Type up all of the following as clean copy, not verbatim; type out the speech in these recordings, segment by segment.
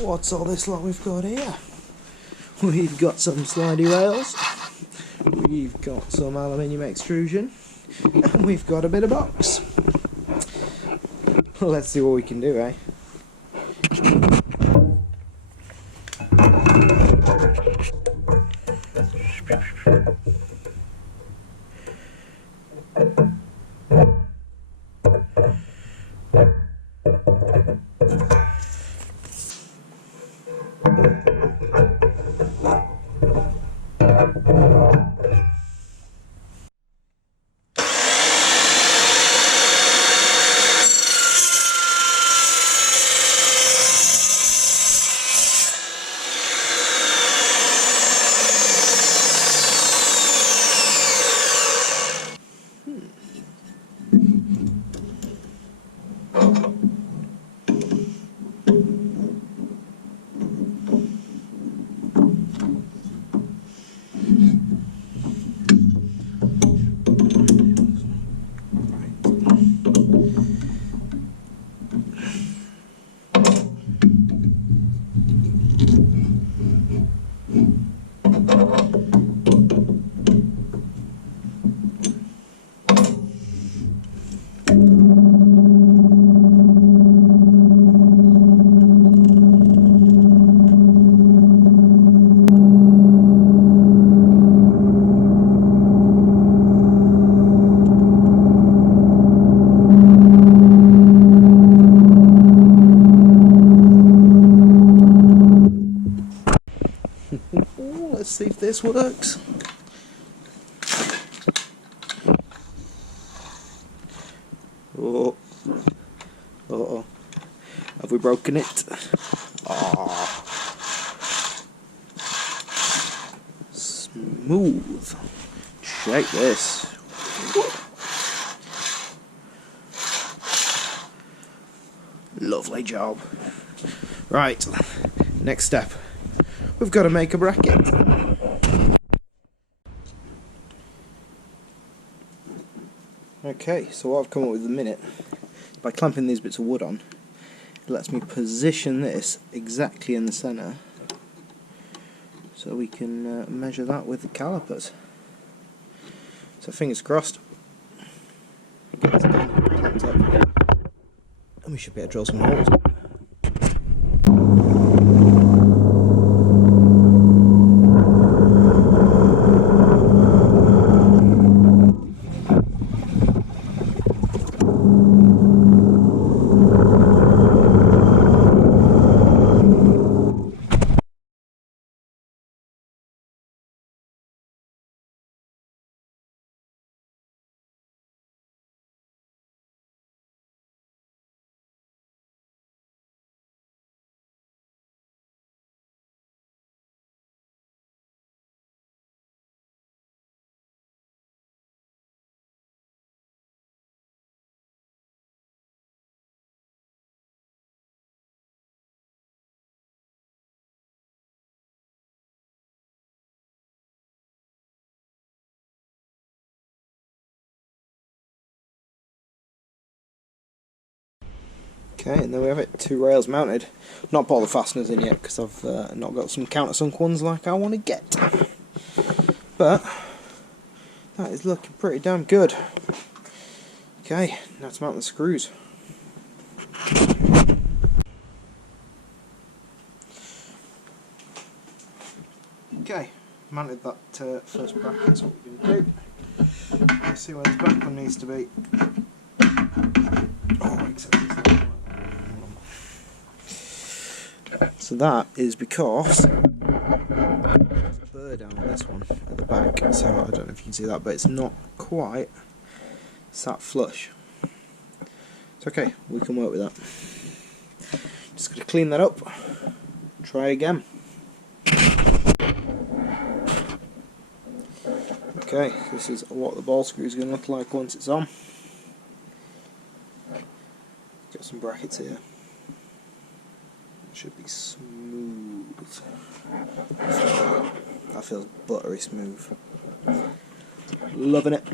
What's all this lot we've got here? We've got some slidey rails, we've got some aluminium extrusion, and we've got a bit of box. Let's see what we can do, eh? Let's see if this works. Oh, uh-oh. Have we broken it? Ah, smooth. Check this. Lovely job. Right, next step. We've got to make a bracket. Okay, so what I've come up with at the minute, by clamping these bits of wood on, it lets me position this exactly in the centre, so we can measure that with the calipers. So fingers crossed. And we should be able to drill some holes. Okay, and there we have it, 2 rails mounted. Not put all the fasteners in yet because I've not got some countersunk ones like I want to get. But that is looking pretty damn good. Okay, now to mount the screws. Okay, mounted that first bracket, that's what we're going to do. Let's see where this back one needs to be. Oh, except it's not. So that is because there's a burr down on this one at the back, so I don't know if you can see that, but it's not quite sat flush. It's okay, we can work with that. Just got to clean that up, try again. Okay, this is what the ball screw is going to look like once it's on. Got some brackets here. It should be smooth. That feels buttery smooth. Loving it.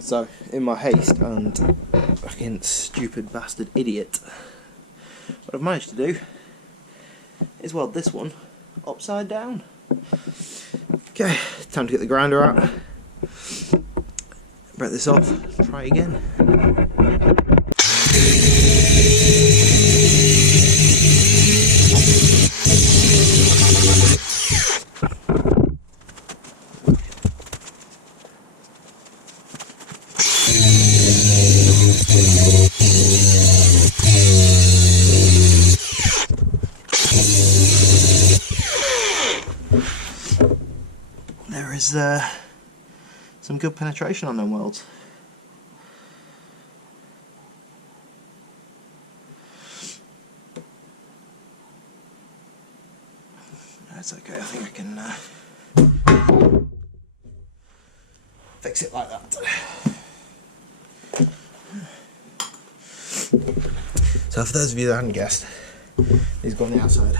So, in my haste and fucking stupid bastard idiot, what I've managed to do is weld this one upside down. Okay, time to get the grinder out, break this off, try again. There is some good penetration on them welds. That's okay, I think I can fix it like that. So for those of you that hadn't guessed, these go on the outside.